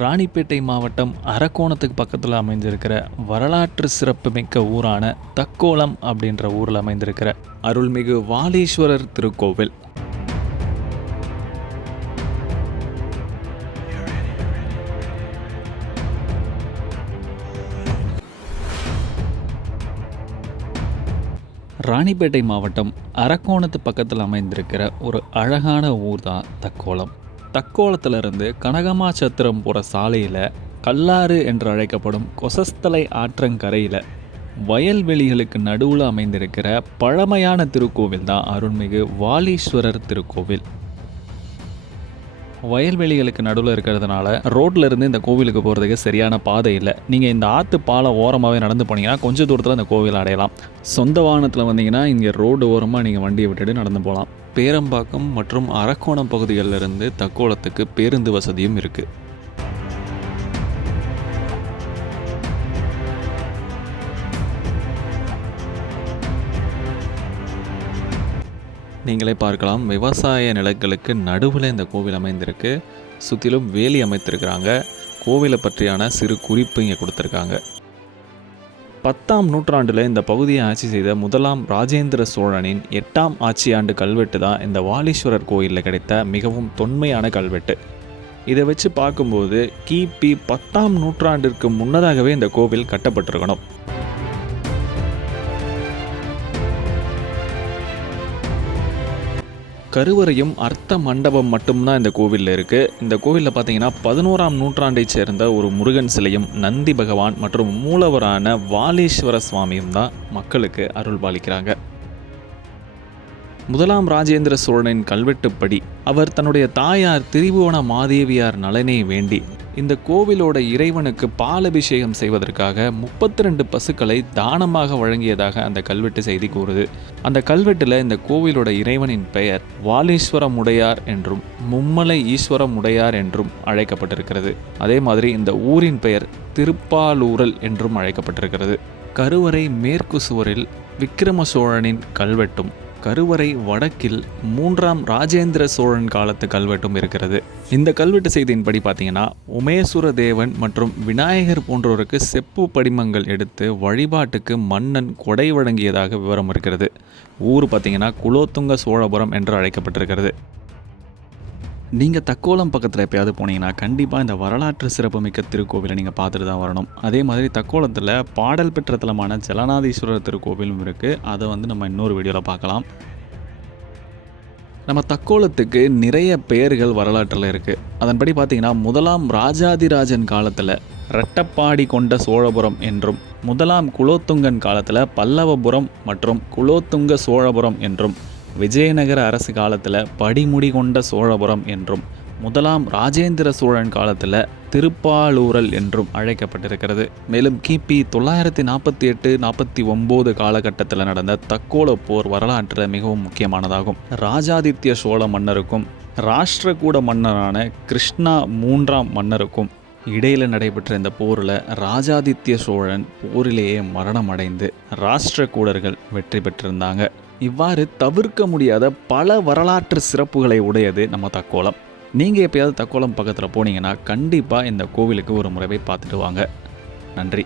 ராணிப்பேட்டை மாவட்டம் அரக்கோணத்துக்கு பக்கத்தில் அமைந்திருக்கிற வரலாற்று சிறப்புமிக்க ஊரான தக்கோலம் அப்படின்ற ஊரில் அமைந்திருக்கிற அருள்மிகு வாலீஸ்வரர் திருக்கோவில். ராணிப்பேட்டை மாவட்டம் அரக்கோணத்து பக்கத்தில் அமைந்திருக்கிற ஒரு அழகான ஊர் தான் தக்கோலம். தக்கோலத்திலிருந்து கனகமாச்சத்திரம் போகிற சாலையில் கல்லாறு என்று அழைக்கப்படும் கொசஸ்தலை ஆற்றங்கரையில் வயல்வெளிகளுக்கு நடுவில் அமைந்திருக்கிற பழமையான திருக்கோவில் தான் அருள்மிகு வாலீஸ்வரர் திருக்கோவில். வயல்வெளிகளுக்கு நடுவில் இருக்கிறதுனால ரோட்ல இருந்து இந்த கோவிலுக்கு போகிறதுக்கு சரியான பாதை இல்லை. நீங்கள் இந்த ஆற்று பாலம் ஓரமாகவே நடந்து போனீங்கன்னா கொஞ்சம் தூரத்தில் இந்த கோவில் அடையலாம். சொந்த வாகனத்தில் வந்தீங்கன்னா இங்கே ரோடு ஓரமாக நீங்கள் வண்டியை விட்டுட்டு நடந்து போகலாம் பேரம்பாக்கம் மற்றும் அரக்கோணம் பகுதிகளில் இருந்து தக்கோலத்துக்கு பேருந்து வசதியும் இருக்குது நீங்களே பார்க்கலாம். விவசாய நிலங்களுக்கு நடுவில் இந்த கோவில் அமைந்திருக்கு. சுற்றிலும் வேலி அமைத்திருக்கிறாங்க. கோவிலை பற்றியான சிறு குறிப்பு இங்கே கொடுத்துருக்காங்க. பத்தாம் நூற்றாண்டில் இந்த பகுதியை ஆட்சி செய்த முதலாம் ராஜேந்திர சோழனின் எட்டாம் ஆட்சியாண்டு கல்வெட்டு தான் இந்த வாலீஸ்வரர் கோயிலில் கிடைத்த மிகவும் தொன்மையான கல்வெட்டு. இதை வச்சு பார்க்கும்போது கிபி பத்தாம் நூற்றாண்டிற்கு முன்னதாகவே இந்த கோவில் கட்டப்பட்டிருக்கணும். கருவறையும் அர்த்த மண்டபம் மட்டும்தான் இந்த கோவிலில் இருக்குது இந்த கோவிலில் பார்த்தீங்கன்னா பதினோராம் நூற்றாண்டைச் சேர்ந்த ஒரு முருகன் சிலையும் நந்தி பகவான் மற்றும் மூலவரான வாலீஸ்வர சுவாமியும் தான் மக்களுக்கு அருள் பாலிக்கிறாங்க முதலாம் ராஜேந்திர சோழனின் கல்வெட்டுப்படி அவர் தன்னுடைய தாயார் திரிபுவன மாதேவியார் நலனை வேண்டி இந்த கோவிலோட இறைவனுக்கு பாலபிஷேகம் செய்வதற்காக முப்பத்தி ரெண்டு பசுக்களை தானமாக வழங்கியதாக அந்த கல்வெட்டு செய்தி கூறுது. அந்த கல்வெட்டில் இந்த கோவிலோட இறைவனின் பெயர் வாலீஸ்வரம் உடையார் என்றும் மும்மலை ஈஸ்வரம் உடையார் என்றும் அழைக்கப்பட்டிருக்கிறது. அதே மாதிரி இந்த ஊரின் பெயர் திருப்பாலூரல் என்றும் அழைக்கப்பட்டிருக்கிறது. கருவறை மேற்கு சுவரில் விக்கிரம சோழனின் கல்வெட்டும் கருவறை வடக்கில் மூன்றாம் ராஜேந்திர சோழன் காலத்து கல்வெட்டும் இருக்கிறது. இந்த கல்வெட்டு செய்தியின்படி பார்த்தீங்கன்னா உமேசுர தேவன் மற்றும் விநாயகர் போன்றோருக்கு செப்பு படிமங்கள் எடுத்து வழிபாட்டுக்கு மன்னன் கொடை வழங்கியதாக விவரம் இருக்கிறது. ஊர் பார்த்தீங்கன்னா குலோத்துங்க சோழபுரம் என்று அழைக்கப்பட்டிருக்கிறது. நீங்கள் தக்கோலம் பக்கத்தில் எப்பயாவது போனீங்கன்னா கண்டிப்பாக இந்த வரலாற்று சிறப்புமிக்க திருக்கோவிலை நீங்கள் பார்த்துட்டு தான் வரணும். அதே மாதிரி தக்கோலத்தில் பாடல் பெற்ற தலமான ஜலநாதீஸ்வரர் திருக்கோவிலும் இருக்குது அதை வந்து நம்ம இன்னொரு வீடியோவில் பார்க்கலாம். நம்ம தக்கோலத்துக்கு நிறைய பெயர்கள் வரலாற்றில் இருக்குது அதன்படி பார்த்தீங்கன்னா முதலாம் ராஜாதிராஜன் காலத்தில் ரெட்டப்பாடி கொண்ட சோழபுரம் என்றும் முதலாம் குலோத்துங்கன் காலத்தில் பல்லவபுரம் மற்றும் குலோத்துங்க சோழபுரம் என்றும் விஜயநகர அரசு காலத்தில் படிமுடி கொண்ட சோழபுரம் என்றும் முதலாம் ராஜேந்திர சோழன் காலத்தில் திருப்பாலூரல் என்றும் அழைக்கப்பட்டிருக்கிறது. மேலும் கிபி தொள்ளாயிரத்தி நாற்பத்தி எட்டு நாற்பத்தி ஒம்பது காலகட்டத்தில் நடந்த தக்கோல போர் வரலாற்றில் மிகவும் முக்கியமானதாகும். ராஜாதித்ய சோழ மன்னருக்கும் ராஷ்டிரகூட மன்னரான கிருஷ்ணா மூன்றாம் மன்னருக்கும் இடையில் நடைபெற்ற இந்த போரில் ராஜாதித்ய சோழன் போரிலேயே மரணம் அடைந்து ராஷ்டிரகூடர்கள் வெற்றி பெற்றிருந்தாங்க. இவ்வாறு தவிர்க்க முடியாத பல வரலாற்று சிறப்புகளை உடையது நம்ம தக்கோலம். நீங்கள் எப்பயாவது தக்கோலம் பக்கத்தில் போனீங்கன்னா கண்டிப்பாக இந்த கோவிலுக்கு ஒரு முறை பார்த்துட்டு வாங்க. நன்றி.